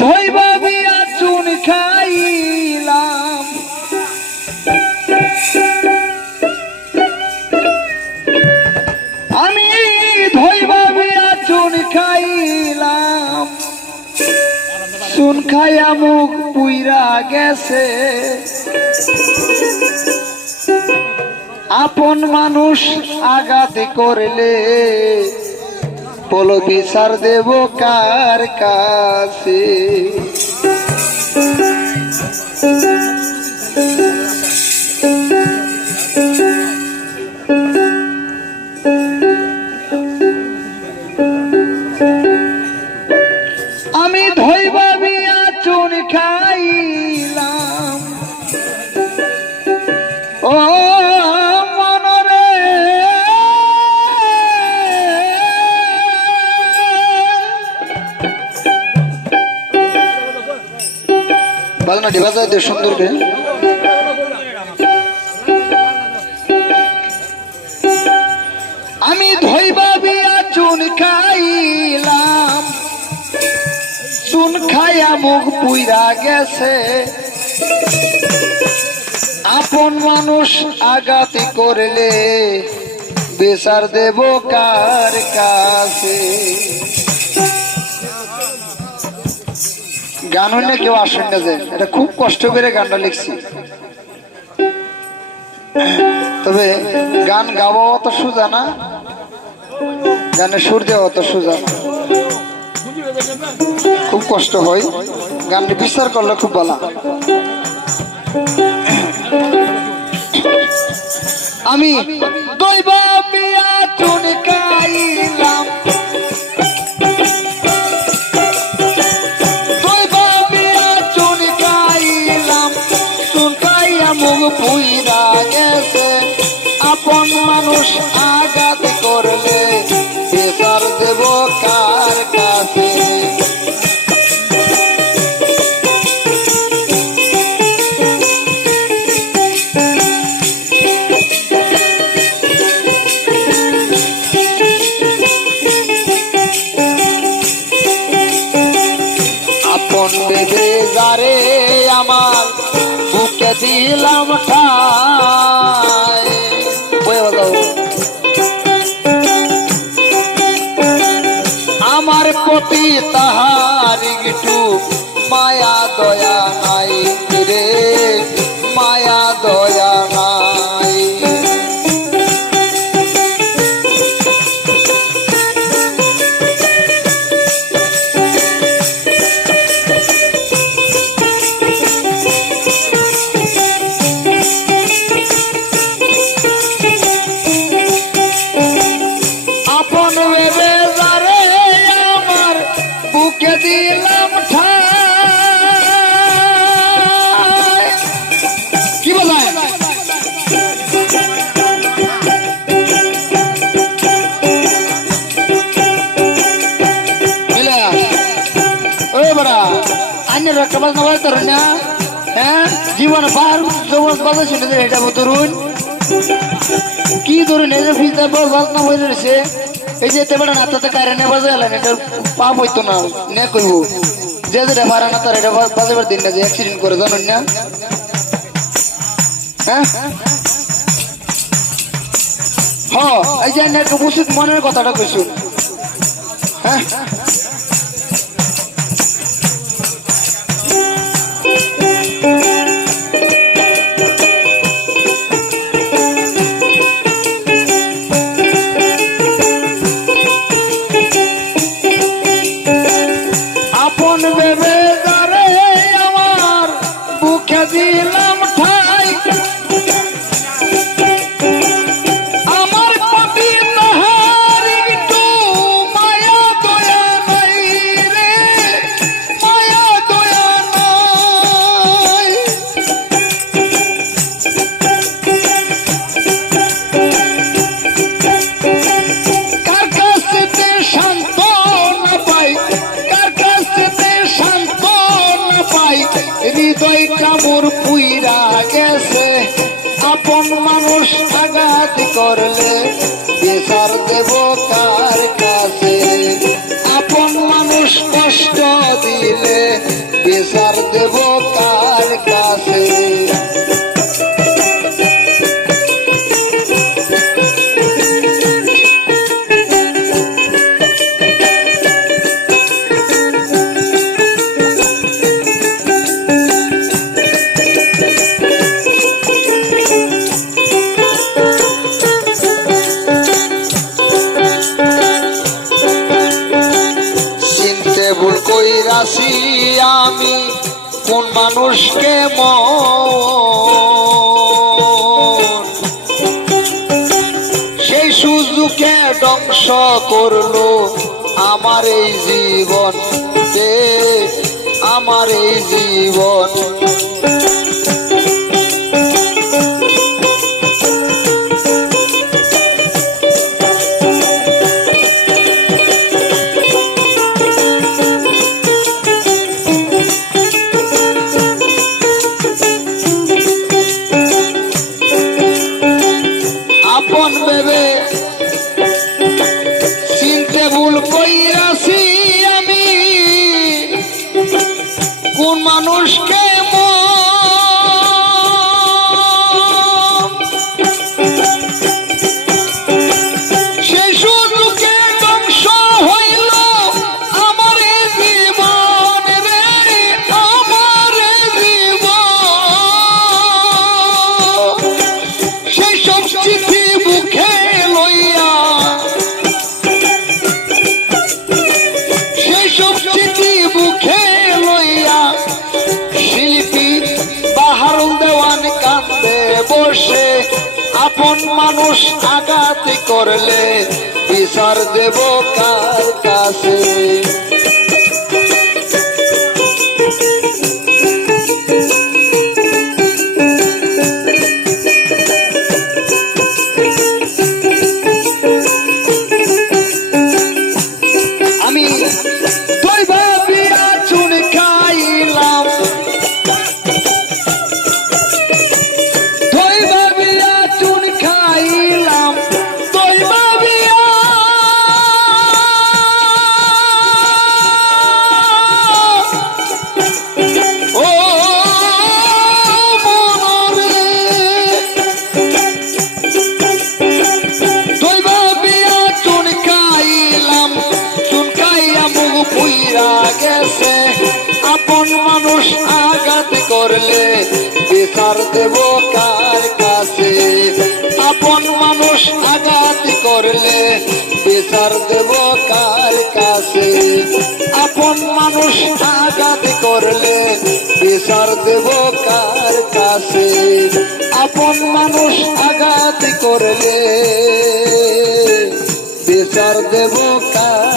ধইবা বিয়া চুন খাইলাম আমি ধইবা বিয়া চুন খাইলাম চুন খাইয়া মুখ পুইরা গেছে আপন মানুষ আঘাত করলে বলো বিচার দেব কার কাছে আমি ধইবা বিয়া চুন খাইলাম ও বাজনা ডিভাজা দে সুন্দর কে আমি ধইবা বিয়া চুন খাইলাম চুন খাইয়া মুখ পুইরা গেছে আপন মানুষ আঘাত করলে বিচার দেব কার কাছে গান হইলে কেউ আসেন না যে এটা খুব কষ্ট করে গানটা লিখছি তবে গান গাওয়া অত সোজা না গানের সুর দেওয়া অত সোজা না খুব কষ্ট হয় গানটি বিচার করলে খুব ভালো আমি দইবা বিয়া চুন খাইলাম পুইরা গেছে আপন মানুষ আঘাত করলে বিচার দেব কার কাছে আপন বেদে যারে আমার বুকে দিলাম ঠাই আমার প্রতি তাহার একটু মায়া দয়া নাই রে মায়া দয়া নাই দিলাম কি বলায় আন্য রক্ত বাজ না তোর না হ্যাঁ জীবন পার জবর বাজা শুনে এটা তরুণ কি ধরুন এই যে ফিজা বাজ না হয়ে রয়েছে এই যে এতে বড় নাতাতে কারণে বাজে এলেন এটা পাপ হইতো না নে কইব যে যে পারে না তার এটা বাজাবার দিন না যে অ্যাক্সিডেন্ট করে জানেন না হ্যাঁ হ্যাঁ এই যে না একটু বুঝুন মনের কথাটা কইছুন হ্যাঁ দিলাম ঠাই আমার প্রতি তাহার একটু মায়া দয়া নাই রে মায়া দয়া নাই কার কাছে শান্ত না পাই কার কাছে শান্ত না পাই হৃদয়টা মোর পুইরা গেছে আপন মানুষ আঘাত করলে বিচার দেব কার কাছে আপন মানুষ কষ্ট দিলে বিচার দেব কার কাছে। ভুল কইরাছি আমি কোন মানুষকে সেই সুযোগে ধ্বংস করলো আমার এই জীবন, আমার এই জীবন। আপন ভেবে চিনতে ভুল কইরাছি আমি কোন মানুষকে সেই সুযোগে ধ্বংস হইল আমার জীবন রে, আমার জীবন। সেই সব চিঠি বুকে লইয়া, সেই সব চিঠি বুকে লইয়া শিল্পী বাহারুল দেওয়ান কান্দে বসে। আপন মানুষ আঘাত করলে বিচার দেব কার কাছে। আমি তুই ভাবিয়া চুন খাইলাম, তুই ভাবিয়া চুন খাইলাম, তুই ভাবিয়া ও মনরে, তুই ভাবিয়া চুন খাইলাম, চুন খাইয়া মুখ পুইরা গেছে। আপন মানুষ আঘাত করলে বিচার দেব কার কাছে। আপন মানুষ আঘাত করলে বিচার দেব কার কাছে। আপন মানুষ আঘাত করলে বিচার দেব কার কাছে। আপন মানুষ আঘাত করলে বিচার দেব কার